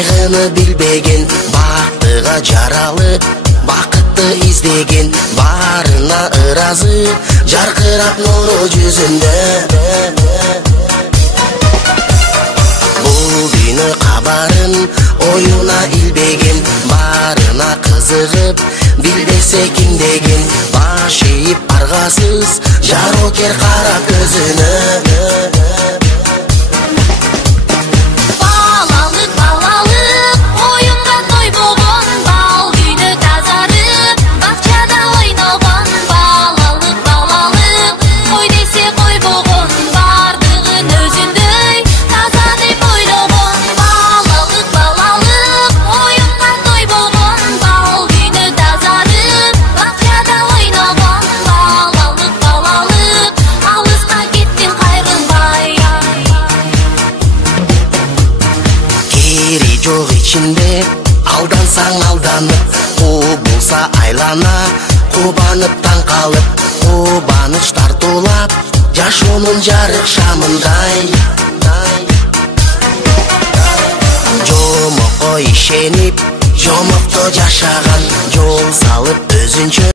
кайгыны билбеген, бактыга жаралы, бакытты издеген, барына ыразы, жаркырап нуру жүзүндө. Бул күнү кабарын оюна илбеген, барына кызыгып, билбесе ким деген, баш ийип аргасыз, жарокер кара көзүнө. Жок ичинде алдансаң алданып, кубулса айлана, кубанып таң калып, кубаныч тартуулап, жашоонун жарык шамындай. Жомокко ишенип, жомокто жашаган, жол салып өзүнчө